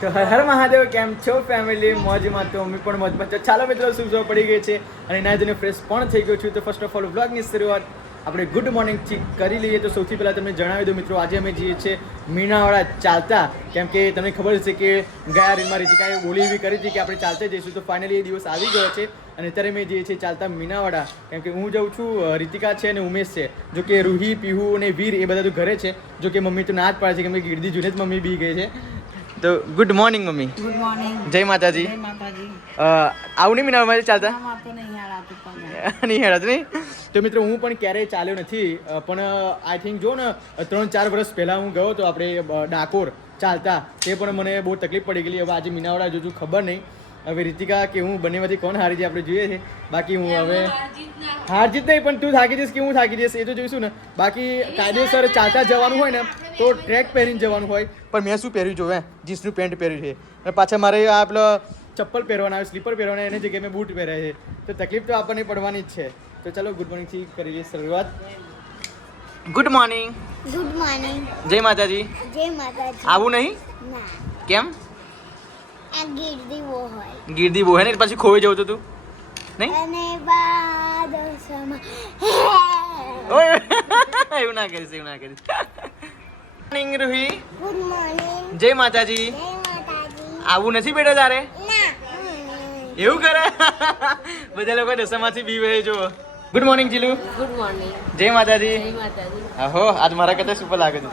તો હર હર મહાદેવ, કેમ છો ફેમિલી? મોજમાં તો અમે પણ મોજમાં છો. ચાલો મિત્રો, સૂઝો પડી ગઈ છે અને ના જઈને ફ્રેશ પણ થઈ ગયો છું. તો ફર્સ્ટ ઓફ ઓલ વ્લોગની શરૂઆત આપણે ગુડ મોર્નિંગથી કરી લઈએ. તો સૌથી પહેલાં તમને જણાવી દઉં મિત્રો, આજે અમે જઈએ છીએ મીનાવાડા ચાલતા. કેમ કે તમને ખબર છે કે ગયા રીલમાં રીતિકાએ બોલી એવી કરી હતી કે આપણે ચાલતા જઈશું. તો ફાઇનલી એ દિવસ આવી ગયો છે અને અત્યારે અમે જઈએ છીએ ચાલતા મીનાવાડા. કેમ કે હું જાઉં છું, રીતિકા છે અને ઉમેશ છે. જો કે રૂહી, પીહુ અને વીર એ બધા તો ઘરે છે. જો કે મમ્મી તો ના જ પાડે છે, કેમ કે ગીરદી જૂને જ મમ્મી બી ગઈ છે. તો good morning mummy. Good morning. જય માતાજી. જય માતાજી. આવું નહીં મીનાવાડા ચાલતા આમાં તો નહીં હેરાતું પણ. નહીં હેરાતું નહીં. તો મિત્રો, હું પણ ક્યારેય ચાલ્યો નથી, પણ આઈ થિંક જો ને 3-4 વર્ષ પહેલાં હું ગયો હતો આપણે ડાકોર ચાલતા. તે પણ મને બહુ તકલીફ પડી ગયેલી. હવે આજે મીનાવાડા જોજું ખબર નહીં. હવે રીતિકા કે હું બંનેમાંથી કોણ હારી જાય આપણે જોઈએ છે. બાકી હું હવે હાર જીત નહીં, પણ તું થાકી જઈશ કે હું થાકી જઈશ એ તો જોઈશું ને. બાકી કાયદેસર ચાલતા જવાનું હોય ને તો ટ્રેક પહેરીને જવાનું હોય. પણ મેં શું પહેર્યું જોવે, જીન્સનું પેન્ટ પહેર્યું છે અને પાછા મારે આ પેલો ચપ્પલ પહેરવાના આવે, સ્લીપર પહેરવાના, એની જગ્યાએ મેં બૂટ પહેર્યા છે. તો તકલીફ તો આપણને પડવાની જ છે. તો ચાલો ગુડ મોર્નિંગથી કરીએ શરૂઆત. Good morning. Good morning. જય માતાજી. જય માતાજી. આવું નહીં? ના, કેમ? આ ગીરદી બહુ હોય ગીરદી બહુ હે ને, પછી ખોઈ જવું તો તું નહીં? અને બાદ ઓય એવું ના કરીશ, એવું ના કરીશ. મોર્નિંગ રૂહી. Good morning. જય માતાજી. જય માતાજી. આવું નથી બેટા તારે? ના. એવું કરે બધા લોકો દશામાંથી બીવે જો. Good morning Jilu. Good morning. જય માતાજી. જય માતાજી. આહો, આજ મારા કરતા સુપર લાગે છે.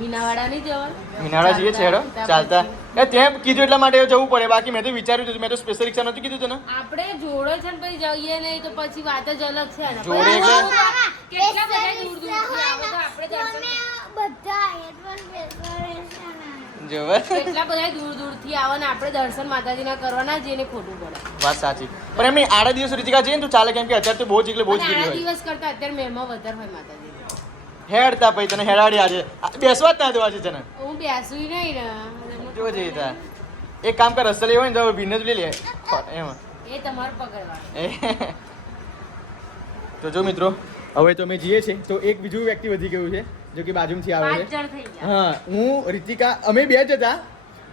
મીનાવાડા નહીં જવાનું? મીનાવાડા જઈએ છે હેડો ચાલતા. એ ત્યાં કીધું એટલા માટે જવું પડે, બાકી મેં તો વિચાર્યું હતું. મેં તો સ્પેશિયલ રિક્ષા નહોતું કીધું તને. આપણે જોડે છે ને પછી જઈએ નહીં તો પછી વાત જ અલગ છે ને. જોડે એટલે? કેટલા બધા દૂર દૂરથી આવે તો આપણે દર્શન બધા એડવાન્સ ડેકોરેશન જોવે કેટલા બધા દૂર દૂરથી આવે ને આપણે દર્શન માતાજીના કરવાના જઈને ખોટું પડે. વાત સાચી. પણ એમ નહીં, 8 દિવસ રીતિકા જઈએ ને તો ચાલે, કેમ કે અત્યારે તો બહુ જ એટલે બહુ જ પણ ગીરી આ હોય. દિવસ કરતા અત્યારે મહેમાન વધારે હોય માતાજી. હેડતા પછી તને હેડાડી આજે બેસવા જ ના દો આજે તને. હું બેસું નહીં ને. જો જઈએ તા એક કામ કર, રસ્તા લેવો ને તો ભીને જ લઈ લે એમાં. એ તમારું પકડવાનું. તો જો મિત્રો, હવે તો અમે જઈએ છીએ. તો એક બીજું વ્યક્તિ વધી ગયું છે, જો કે બાજુમાંથી આવે 5 છે. જણ થઈ ગયા. હા, હું, રીતિકા, અમે 2 જ હતા.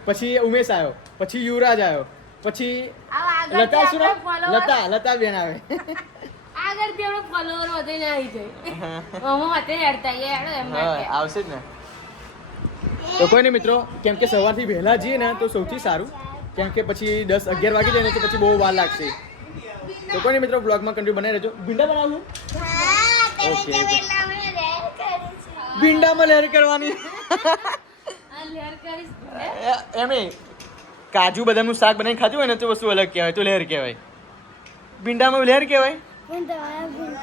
પછી ઉમેશ આવ્યો, પછી યુવરાજ આવ્યો, પછી લતા શું નામ? લતા બેન આવે. આગળથી આપણો ફોલોવર વધે ને આવી જાય. હું હાથે હેડતા હેડો એમ ના હા, કે. આવશે જ ને. તો કોઈ નહીં મિત્રો, કેમ કે સવારથી વહેલા જઈએ ને તો સૌથી સારું. કેમ કે પછી 10-11 વાગી જાય ને તો પછી બહુ વાર લાગશે. તો કોઈ નહીં મિત્રો, બ્લોગમાં કન્ટિન્યુ બનાવી રહેજો. ભીંડા બનાવશું? હા, તમે ઓકે, તો ઓકે. વેલા મને રેડ કરી છે. ભીંડામાં લહેર કરવાની. આ લેર કરીશ. એમ નહીં, કાજુ બદામનું શાક બનાવીને ખાધું હોય ને તો વસ્તુ અલગ કહેવાય, તો લહેર કહેવાય. ભીંડામાં લહેર કહેવાય. પણ તમારા ભૂલ.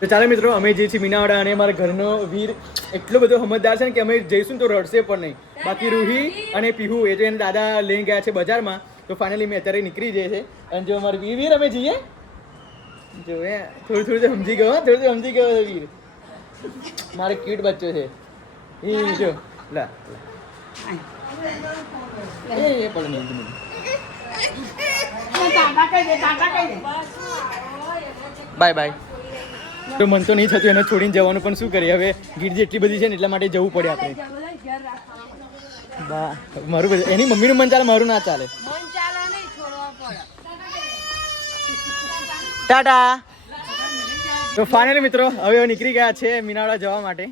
તો ચાલો મિત્રો, અમે જઈએ છીએ મીનાવાડા અને અમારા ઘરનો વીર એટલો બધો સમજદાર છે ને કે અમે જઈશું ને તો રડશે પણ નહીં. બાકી રૂહી અને પીહુ એ તો એને દાદા લઈને ગયા છે બજારમાં. તો ફાઇનલી મેં અત્યારે નીકળી જાય છે. અને જો અમારું વીર અમે જઈએ જો થોડું થોડું તો સમજી ગયો, થોડું તો સમજી ગયો વીર. મારે ક્યુટ બચ્ચો છે એ જો. લા એ પણ નહીં. Bye bye. તો મન તો નહીં થતું એને છોડીને જવાનું, પણ શું કરીએ હવે, ગીરજી એટલી બધી છે ને એટલા માટે જવું પડે આપણે. બા મારું બધું એની મમ્મીનું મન ચાલે, મારું ના ચાલે. મન ચાલે નહીં, છોડવા પડે. ટાટા. તો ફાઇનલી મિત્રો, હવે નીકળી ગયા છે મીનાવાડા જવા માટે.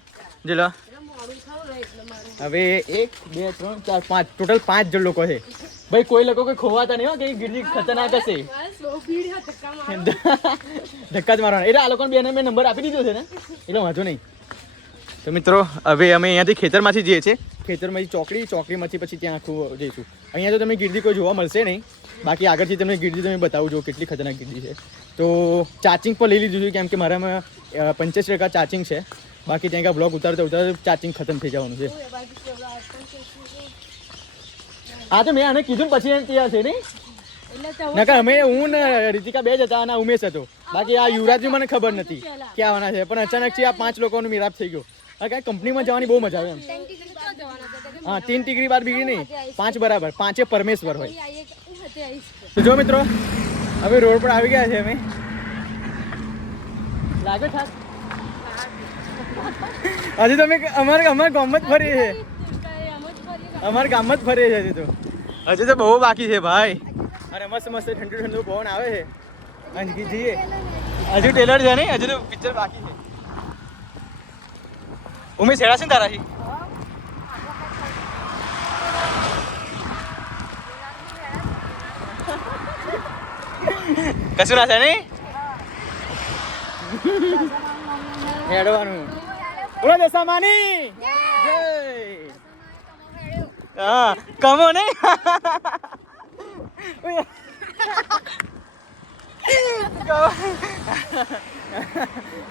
જો લો, મોડું થયું ને એટલે મારે. હવે 1 2 3 4 5 ટોટલ 5 જણ લોકો છે. ભાઈ કોઈ લોકો કોઈ ખોવાતા નહીં હો, કે ગીરજી ખતરનાક હશે. ધક્કા જ મારવાના. એટલે આ લોકોને બેને મેં નંબર આપી દીધો છે ને, એટલે વાંધો નહીં. તો મિત્રો, હવે અમે અહીંયાથી ખેતરમાંથી જઈએ છીએ. ખેતરમાંથી ચોકડીમાંથી પછી ત્યાં આખું જઈશું. અહીંયા તો તમને ગીરદી કોઈ જોવા મળશે નહીં. બાકી આગળથી તમને ગીરદી તમે બતાવું જો કેટલી ખતરનાક ગીરદી છે. તો ચાર્જિંગ પર લઈ લીધું છે, કેમ કે મારામાં 85% ચાર્જિંગ છે. બાકી ત્યાં બ્લોગ ઉતારતા ચાર્જિંગ ખતમ થઈ જવાનું છે. હા, તો મેં આને કીધું પછી એને તૈયાર છે નહીં. નકર અમે હું ને રીતિકા 2 જ હતા અને ઉમેશ હતો. બાકી આ યુવરાજની મને ખબર નથી કે આવવાના છે, પણ અચાનકથી આ 5 લોકોનો મિલાપ થઈ ગયો. કારણ કે કંપનીમાં જવાની બહુ મજા આવે એમ. હા, 3 ડિગ્રી બાર ડિગ્રી નહીં, 5 બરાબર. 5 પરમેશ્વર હોય. તો જો મિત્રો, હવે રોડ પર આવી ગયા છે અમે. લાગે થાક હજી તમે અમારે ગામમાં ફરી છે. અમારા ગામમાં જ ફરે છે હજી તો. હજી તો બહુ બાકી છે ભાઈ. અને મસ્ત મસ્ત ઠંડુ ઠંડુ પવન આવે છે. અંજકી જઈએ. હજુ ટેલર છે નહીં, હજુ તો પિક્ચર બાકી છે. ઉમેશ હેડા છે ને તારાથી? કશું ના છે નહીં? હેડવાનું. બોલો દશામાની જય. હા કમો નહીં.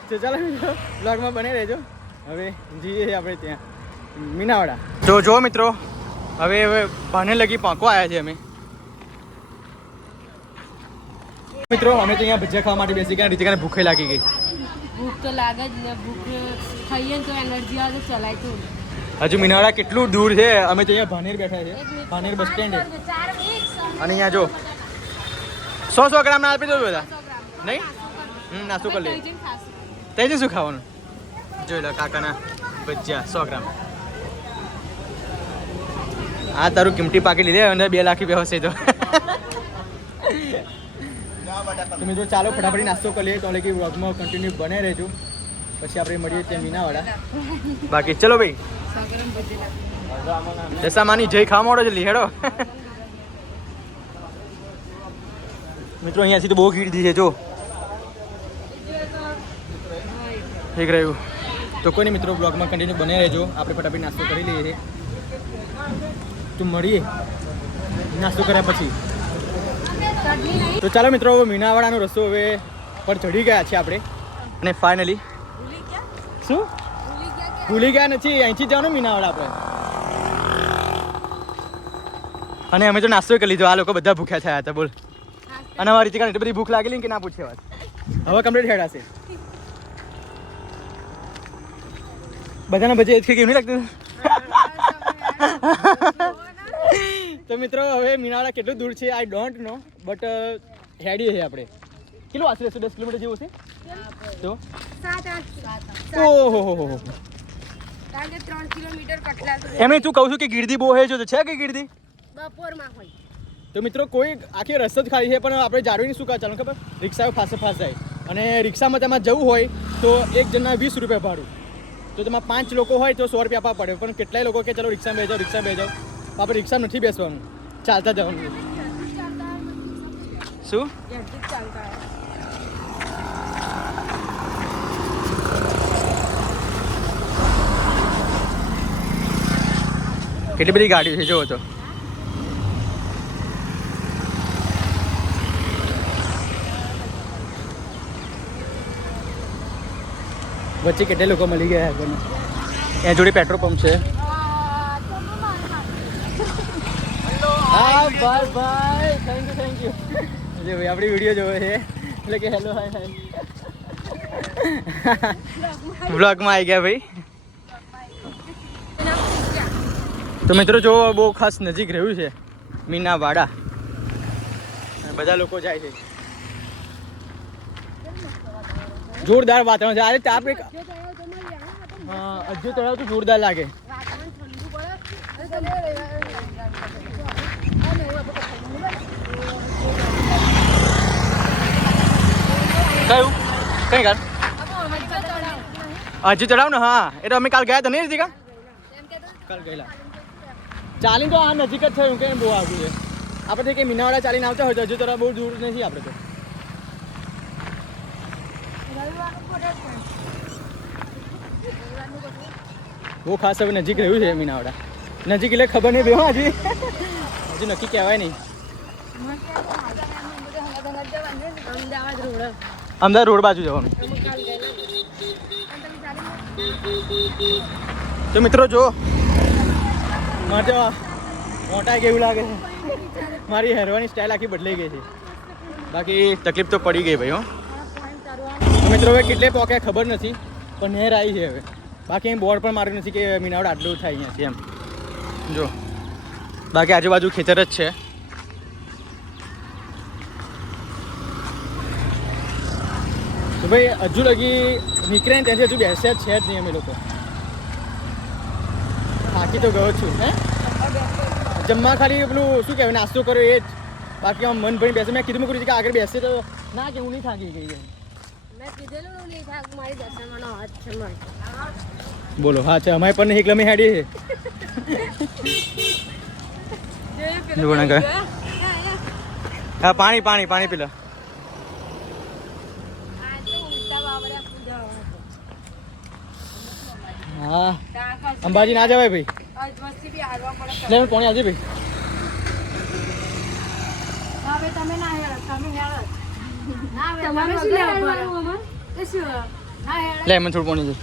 તો ચાલો મિત્રો બ્લોગમાં બને રહેજો. હવે જઈએ આપણે ત્યાં મીનાવાડા. તો જો મિત્રો હવે ભાને લગી પાંકો આવ્યા છે અમે મિત્રો. અમે તો અહીંયા ભજીયા ખાવા માટે બેસી ગયા. રીતિકાને ભૂખે લાગી ગઈ. ભૂખ તો લાગે જ ને. ભૂખ ખાઈએ ને તો એનર્જી આવે તો ચલાય તો. હજુ મીનાવાડા કેટલું દૂર છે. અમે તો અહીંયા ભાનેર બેઠા છે. ભાનેર બસ સ્ટેન્ડ. અને અહીંયા જો 100 ગ્રામ ના આપી દો બધા નહીં. નાસ્તો કરી લે. ત્યાં શું ખાવાનું જોઈ લો. કાકાના ભજીયા 100 ગ્રામ. આ તારું કિંમતી પાકી લીધે અંદર 2 લાખ રૂપિયા હશે તો. મિત્રો ચાલો ફટાફટ નાસ્તો કરી લઈએ. તો કે વ્લોગમાં કન્ટિન્યુ બને રહેજો. પછી આપણે મળીએ ત્યાં મીનાવાડા. બાકી ચલો ભાઈ દશામાની જય ખાવા માંડો જલ્દી હેડો. મિત્રો અહીંયાથી તો બહુ ગીરદી છે જો. ઠીક રહ્યું. તો કોઈ નહીં મિત્રો બ્લોગમાં કન્ટિન્યુ બને રહેજો. આપણે ફટાફટ નાસ્તો કરી લઈએ છીએ. તો મળીએ નાસ્તો કર્યા પછી. તો ચાલો મિત્રો મીનાવાડાનો રસ્તો હવે પર ચડી ગયા છે આપણે. અને ફાઇનલી શું ભૂલી ગયા નથી. અહીંથી જવાનું મીનાવાડા આપણે. અને અમે તો નાસ્તો કરી લીધો. આ લોકો બધા ભૂખ્યા થયા હતા બોલ. અને અમારી રીતિકા એટલી બધી ભૂખ લાગેલી કે ના પૂછે વાત. હવે કમ્પ્લીટ હેડાશે. બધાના ભજે એક કેવું નહીં લાગતું. તો મિત્રો હવે મીનાવાડા કેટલું દૂર છે આઈ ડોન્ટ નો બટ હેડીએ છે આપણે. કેટલું આશરે 10 કિલોમીટર જેવું છે. તો 7-8 ઓહો કારણ કે 3 કિલોમીટર કટલા તો એમ તું કહું છું કે ગીરદી બહુ છે. જો તો છે કે ગીરદી બપોરમાં હોય. તો મિત્રો કોઈ આખી રસ્તો જ ખાલી છે પણ આપણે જાળવીને શું ચાલો ખબર રિક્ષા ફાસ્ટ જાય. અને રિક્ષામાં તમારે જવું હોય તો એક જણના 20 રૂપિયા ભાડું. તો તમારે 5 લોકો હોય તો 100 રૂપિયા આપવા પડે. પણ કેટલાય લોકો કે ચલો રિક્ષામાં બેસી જાઓ. આપણે રિક્ષા નથી બેસવાનું, ચાલતા જવાનું. શું કેટલી બધી ગાડીઓ છે જોવો તો. વચ્ચે કેટલા લોકો મળી ગયા આપણને. એના જોડે પેટ્રોલ પંપ છે. હા ભાઈ ભાઈ થેન્ક યુ. જે ભાઈ આપણી વિડીયો જોવે છે એટલે કે હેલો હાય હાય. વ્લોગમાં આવી ગયા ભાઈ. તો મિત્રો જો બહુ ખાસ નજીક રહ્યું છે મીનાવાડા. બધા લોકો જાય છે. જોરદાર વાતાવરણ છે આજે. તાપ એક અજ્જો તળાવ તો જોરદાર લાગે. કયું કઈ ગાર અજ્જો તળાવ ને. હા એ તો અમે કાલ ગયા હતા નહીં રીતિકા. કાલ ગયેલા ચાલીને તો આ નજીક જ થયું કે બહુ આગળ છે. આપણે કે મીનાવાડા ચાલીને આવતા હોય તો હજુ તરફ બહુ દૂર નથી આપણે તો. બહુ ખાસ હવે નજીક રહ્યું છે મીનાવાડા. નજીક એટલે ખબર નહીં બેહો હજી નક્કી કહેવાય નહીં. અમદાવાદ રોડ બાજુ જવાનું. તો મિત્રો જો મારે તો મોટા કેવું લાગે છે. મારી હેરવાની સ્ટાઇલ આખી બદલાઈ ગઈ છે. બાકી તકલીફ તો પડી ગઈ ભાઈ. હો તો મિત્રો હવે કેટલે પોકે ખબર નથી પણ નહેર આવી છે હવે. બાકી અહીં બોર્ડ પણ માર્યું નથી કે મીનાવાડા આટલું થાય અહીંયાથી એમ. જો બાકી આજુબાજુ ખેતર જ છે. તો ભાઈ હજુ લગી નીકળે ને ત્યાંથી હજુ બેસ્યા જ છે જ નહીં અમે લોકો. થાકી તો ગયો છું. હે જમવા ખાલી પેલું શું કહેવાય નાસ્તો કર્યો એ જ. બાકી આમ મન ભરીને બેસે. મેં કીધું કે આગળ બેસે તો ના કે હું નહીં થાકી ગઈ. મેં કીધેલું નહીં થાક મારી દર્શનમાંનો હાથ છે મારે. બોલો હા છે અમારે પણ એકલા મેં હેડી છે. હા પાણી પાણી પાણી પી લો. હા અંબાજી ના જવાય ભાઈ. લે પાણી આવજે ભાઈ. લે મને થોડું પાણી દે.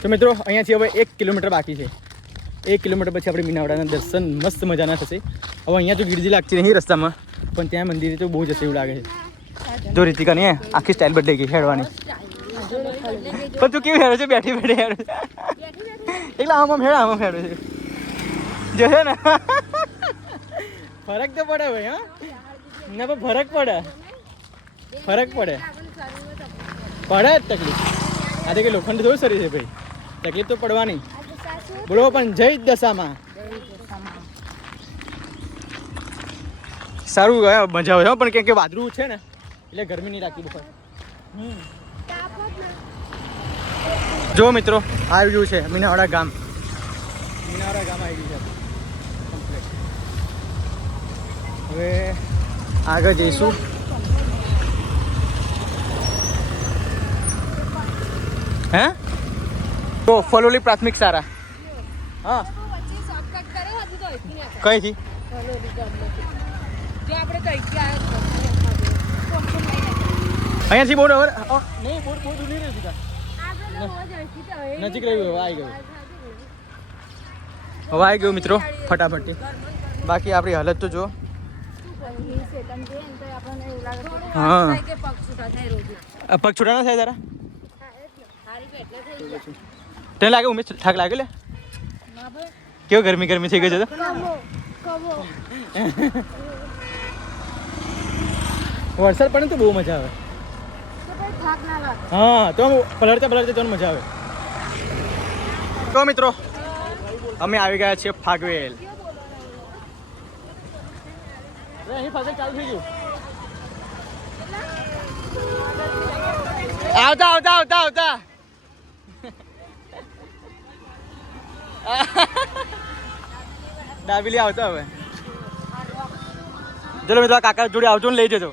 તો મિત્રો અહીંયાથી હવે 1 કિલોમીટર બાકી છે. 1 કિલોમીટર પછી આપણે મીનાવાડાના દર્શન મસ્ત મજાના થશે. હવે અહીંયા તો ગીરજી લાગતી નહીં રસ્તામાં, પણ ત્યાં મંદિરે તો બહુ જશે એવું લાગે છે. જો રીતિકા ને આખી સ્ટાઇલ બદલાઈ ગઈ હેડવાની. પણ તું કેવી હેડે છે? બેઠી બેઠી હેડે છે. એટલે આમ આમ હેડે છે. જોશે ને ફરક તો પડે ભાઈ. હા ના પણ ફરક પડે પડે જ તકલીફ. આ તો કે લોખંડ થોડું સરી છે ભાઈ, તકલીફ તો પડવાની. બોલો પણ જય દશામાં. સારું ગયા મજા આવે પણ કેમ કે વાદળું છે ને એટલે ગરમી નહીં લાગતી બપોર. જો મિત્રો આવી ગયું છે મીનાવાડા ગામ. મીનાવાડા ગામ આવી ગયું છે. હવે આગળ જઈશું. હે તો ફલોલી પ્રાથમિક શાળા. હા કઈ થી અહીંયાથી બોર્ડ હવે નહીં બોર્ડ દૂર નહીં રહ્યું છે. નજીક રહ્યું હવે આવી ગયું. હવે આવી ગયું મિત્રો ફટાફટથી. બાકી આપણી હાલત તો જો. હા પગ છૂટા ના થાય તારા? તને લાગે ઉમેશ થાક લાગે? લે કેવો ગરમી ગરમી થઈ ગઈ છે તો. વરસાદ પડે તો બહુ મજા આવે. હા તો પલળતા પલળતા તો મજા આવે. તો મિત્રો અમે આવી ગયા છીએ ફાગવેલ. અહીં ફાગવેલ ચાલુ થઈ ગયું. આવતા આવતા આવતા આવતા દાબેલી આવતા હવે. ચલો મિત્રો કાકા જોડે આવજો ને લઈ જજો.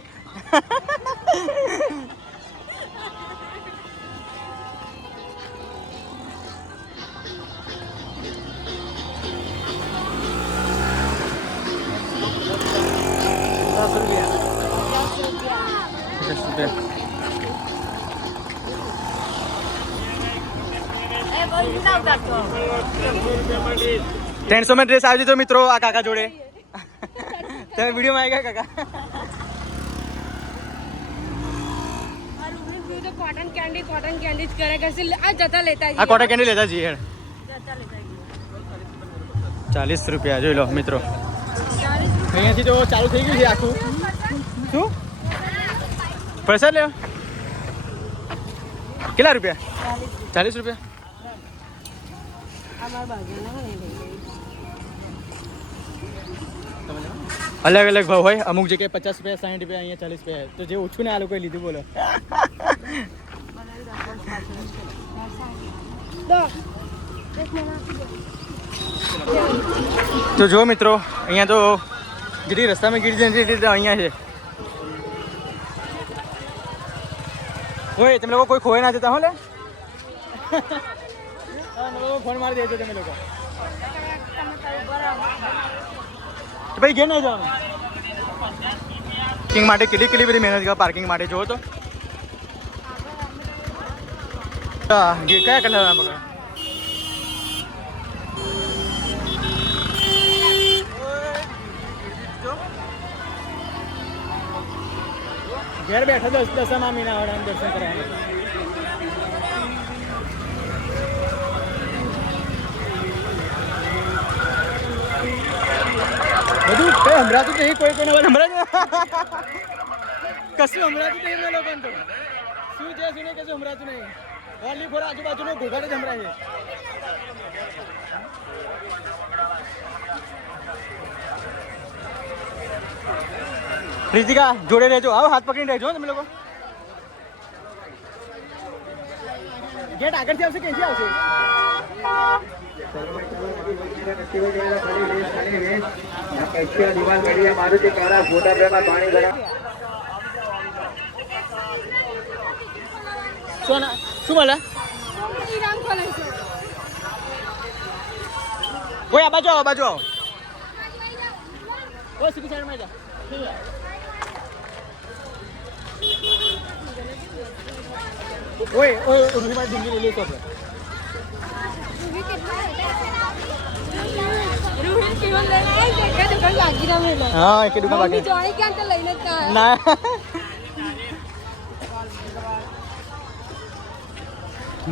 ₹300 में ड्रेस આવી દીધો મિત્રો આ કાકા જોડે. તમે વિડીયોમાં આવી ગયા કાકા? કોટન કેન્ડી કરે કરશે. આ જતા લેતા આ કોટન કેન્ડી લેતા જઈએ. ₹40 જોઈ લો મિત્રો. અહીંયાથી તો ચાલુ થઈ ગયું છે આખું. શું પ્રસાદ લેવા? કેટલા રૂપિયા? ₹40. અલગ અલગ ભાવ હોય. અમુક જગ્યાએ ₹50, ₹60, અહીંયા ₹40. તો જે ઓછું ને આ લોકોએ લીધું બોલો. તો જો મિત્રો અહીંયા તો જેટલી રસ્તામાં ગીરી જાય અહીંયા છે. હોય તમે લોકો કોઈ ખોઈ ના જતા હો. લે ફોન મારી દેજો તમે લોકો. ભાઈ ઘેર ના જવાનું. પાર્કિંગ માટે કેટલી બધી મહેનત કરે પાર્કિંગ માટે. જોવો તો કયા કલરના પકડ. ઘેર બેઠા દશામાં મીનાવાડાના દર્શન કરવાના. બધું કઈ સંભળાતું નહીં. કોઈને અવાજ સંભળાય કશું સંભળાતું નહીં. મેં લોકોને તો શું છે શું નહીં કશું સંભળાતું નહીં. ઓનલી ફોર આજુબાજુનો ઘોઘાટ જ સંભળાય છે. રીતિકા જોડે રહેજો, આવો હાથ પકડીને રહેજો તમે લોકો. ગેટ આગળથી આવશે કે અહીંથી આવશે? શું મળે? ઓય આ બાજુ આવો, આ બાજુ આવો. ઓય સીધી સાઈડમાં જા. ઓય ઓય રૂહી માં ઢીંગી લઈ તો હા એક દુકાન બાકી ના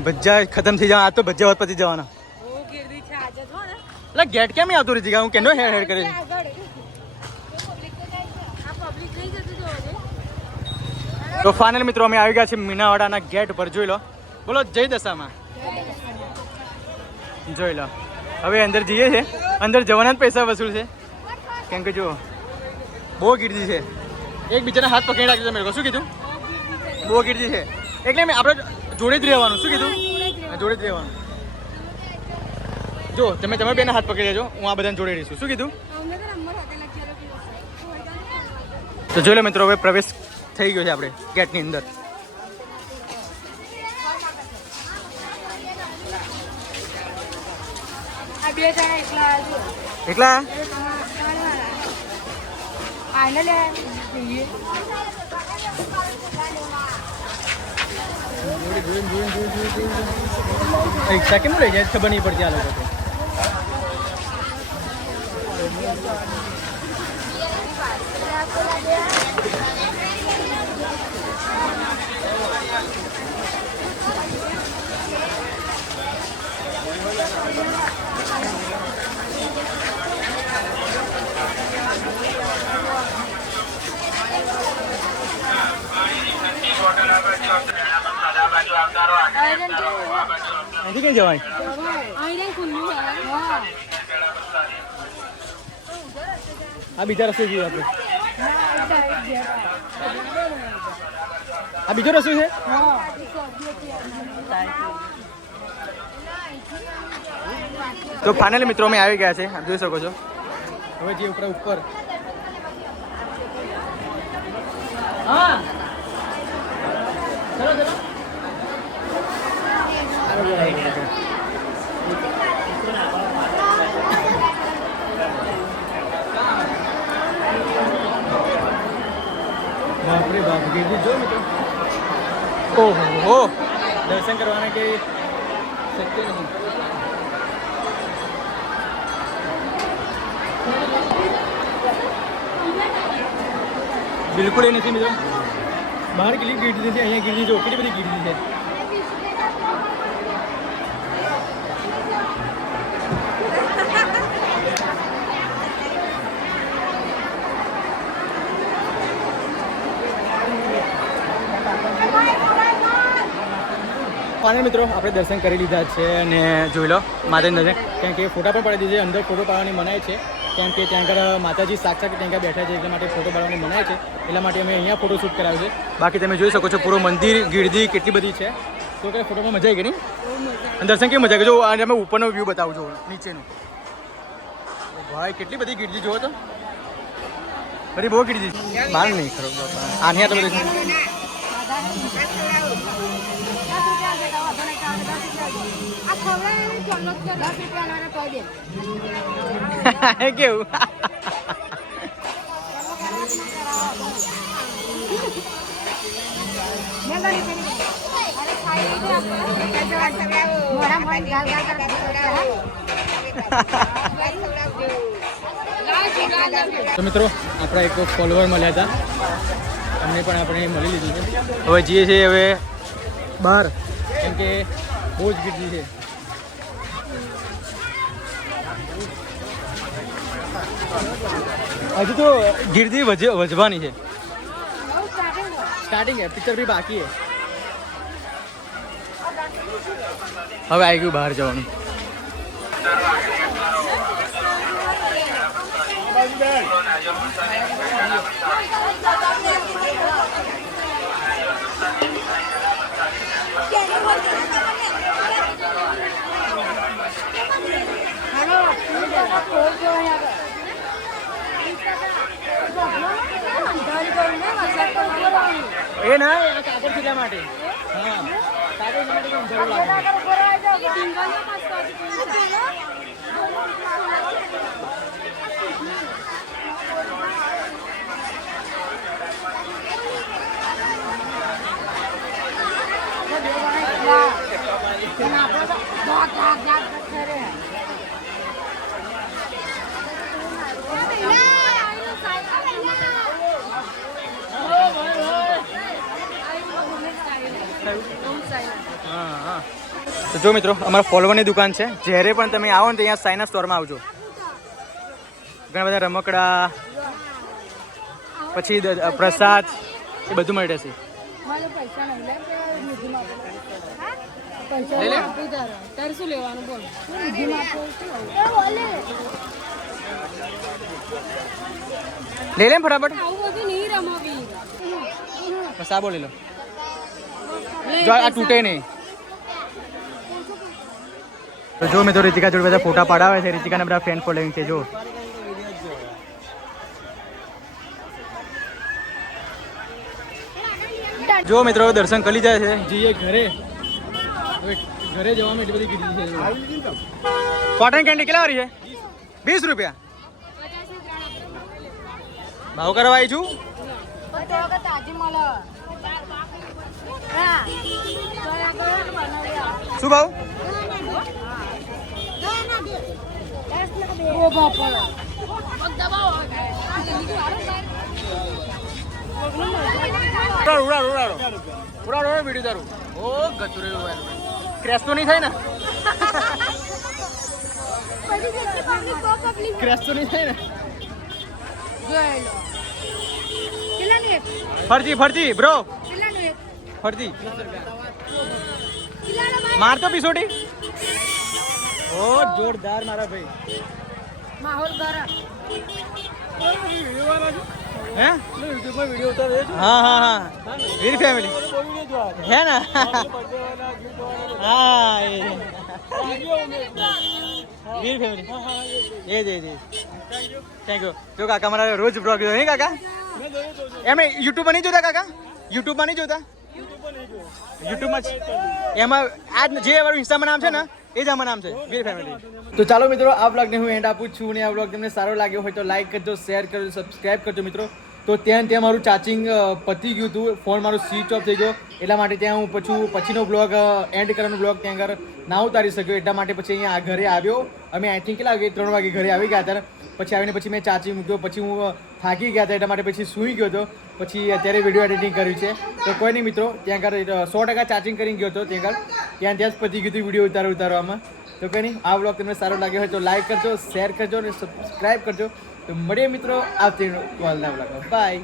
ભज्जा ખતમ થઈ જવા. આ તો ભज्जा હોત પછી જવાના. એટલે ગેટ કેમ આવતું રહી હું કેનો હેડ હેડ કરે. તો ફાઇનલ મિત્રો અમે આવી ગયા છે મીનાવાડાના ગેટ પર. જોઈ લો, બોલો જય દશામાં. જોઈ લો, હવે અંદર જઈએ છે. અંદર જવાના જ પૈસા વસૂલ છે, કેમ કે જો બહુ ગીર્દી છે. એક બીજાના હાથ પકડી રાખજો તમે લોકો. શું કીધું? બહુ ગીર્દી છે એટલે મેં આપણે જોડે જ રહેવાનું. શું કીધું? જોડે જ રહેવાનું. જો તમે બેના હાથ પકડી લેજો, હું આ બધાને જોડે રહીશું. શું કીધું? તો જોઈ લો મિત્રો, હવે પ્રવેશ થઈ ગયો છે આપણે ગેટની અંદર. એકલા રિક્ષા કેમ લઈ જાય ખબર નહીં પડતી આ લોકો. અહીંથી ક્યાં જવાય? આ બીજા રસ્તે જઈએ આપણે. આ બીજો રસ્તો છે. તો ફાઇનલી મિત્રો અમે આવી ગયા છે, આપ જોઈ શકો છો. હવે જે ઉપર હા ચલો ચલો. બાપરે બાપ, ગીરદી જો મિત્રો. ઓહો, દર્શન કરવાના કે શક્ય નહીં. બિલકુલ એ નથી મિત્રો. બહાર કેટલી ગીરદી છે, અહીંયા ગીરદી જો કેટલી બધી ગીરદી છે. ફાઇનલ મિત્રો આપણે દર્શન કરી લીધા છે અને જોઈ લો માતાજી નજર, કેમ કે ફોટા પણ પાડી દીધી. અંદર ફોટો પાડવાની મનાય છે, કેમ કે ત્યાં આગળ માતાજી સાક્ષાત ત્યાં આગળ બેઠા છે, એટલા માટે ફોટો પાડવાની મનાય છે. એટલા માટે અમે અહીંયા ફોટો શૂટ કરાવ્યો છે. બાકી તમે જોઈ શકો છો પૂરો મંદિર ગીરદી કેટલી બધી છે. તો કે ફોટોમાં મજા આવી ગઈ નહીં? દર્શન કેવી મજા આવી? જો આજે અમે ઉપરનો વ્યૂ બતાવું છું, નીચેનું. ભાઈ કેટલી બધી ગીરદી જુઓ તો, બધી બહુ ગીરદી. બહાર નહીં ખરો આની તો બધી કેવું તો મિત્રો આપણા એક ફોલોવર મળ્યા હતા, અમને પણ આપણે મળી લીધું છે. હવે જઈએ છીએ હવે બહાર, કેમ કે બહુ જ ગીરદી છે. હજુ તો ગીરદી વજવાની છે. સ્ટાર્ટિંગ है, पिक्चर भी बाकी है. હવે આવી ગયું બહાર જવાનું. એ ના આ કાગળ કેટલા માટે? હા કાગળ માટે કેમ જરૂર લાગે? તો જો મિત્રો અમારા ફોલોવરની દુકાન છે. જ્યારે પણ તમે આવો ને તો અહીંયા સાઈના સ્ટોરમાં આવજો. ઘણા બધા રમકડા પછી પ્રસાદ એ બધું મળી રહેશે. લઈ લે ફટાફટ. બસ આ બોલી લો. જો આ તૂટે નહીં. તો જો મિત્રો રીતિકા જોડે બધા ફોટા પાડાવે છે. રીતિકાના બધા ફેન ફોલોઈંગ છે. જો જો મિત્રો દર્શન કરી જાય છે. જઈએ ઘરે. હવે ઘરે જવામાં એટલી બધી કીધી છે. કોટન કેન્ડી કેટલા વાળી છે? 20 રૂપિયા. ભાવ કરવા આવી છું. શું ભાવ? વિડીયો તારું ઓ ગતું રહ્યું. ક્રેશ તો નહીં થાય ને? ક્રેશ તો નહીં થાય ને? ફરતી ફરતી બ્રો ફરતી માર તો પીસોટી. ઓ જોરદાર મારા ભાઈ. માહોલ ગરમ. હે યુટ્યુબમાં વિડિયો ઉતારે છે. હા હા હા વીર ફેમિલી હે ને? હા એ વીર ફેમિલી એ જ થેન્ક યુ. જો કાકા મારા રોજ બ્લોગ જોયો નહીં કાકા? એમને યુટ્યુબમાં નહીં જોતા કાકા? યુટ્યુબમાં નહીં જોતા? યુટ્યુબમાં એમાં આ જે અમારું ઇન્સ્ટામાં નામ છે ને એ જ અમારું નામ છે વીર ફેમિલી. તો ચાલો મિત્રો આ બ્લોગને હું એન્ડ આપું છું. અને આ બ્લોગ તમને સારો લાગ્યો હોય તો લાઈક કરજો, શેર કરજો, સબસ્ક્રાઈબ કરજો મિત્રો. તો ત્યાં મારું ચાર્જિંગ પતી ગયું હતું. ફોન મારો સ્વિચ ઓફ થઈ ગયો. એટલા માટે ત્યાં હું પછીનો બ્લોગ એન્ડ કરવાનો બ્લોગ ત્યાં આગળ ના ઉતારી શક્યો. એટલા માટે પછી અહીંયા ઘરે આવ્યો. અમે આઈ થિંક કેટલા વાગે 3 વાગે ઘરે આવી ગયા હતા. પછી આવીને પછી મેં ચાર્જિંગ મૂક્યો. પછી હું થાકી ગયા હતા એટલા માટે પછી સૂઈ ગયો હતો. પછી અત્યારે વિડીયો એડિટિંગ કર્યું છે. તો કોઈ નહીં મિત્રો ત્યાં આગળ 100% ચાર્જિંગ કરી ગયો હતો. ત્યાં જ પતી ગયું હતું વિડીયો ઉતારવામાં. તો કંઈ નહીં આ બ્લોગ તમને સારો લાગ્યો હોય તો લાઈક કરજો, શેર કરજો અને સબસ્ક્રાઈબ કરજો. તો મળીએ મિત્રો આવતી કોલના બ્લોગમાં. બાય.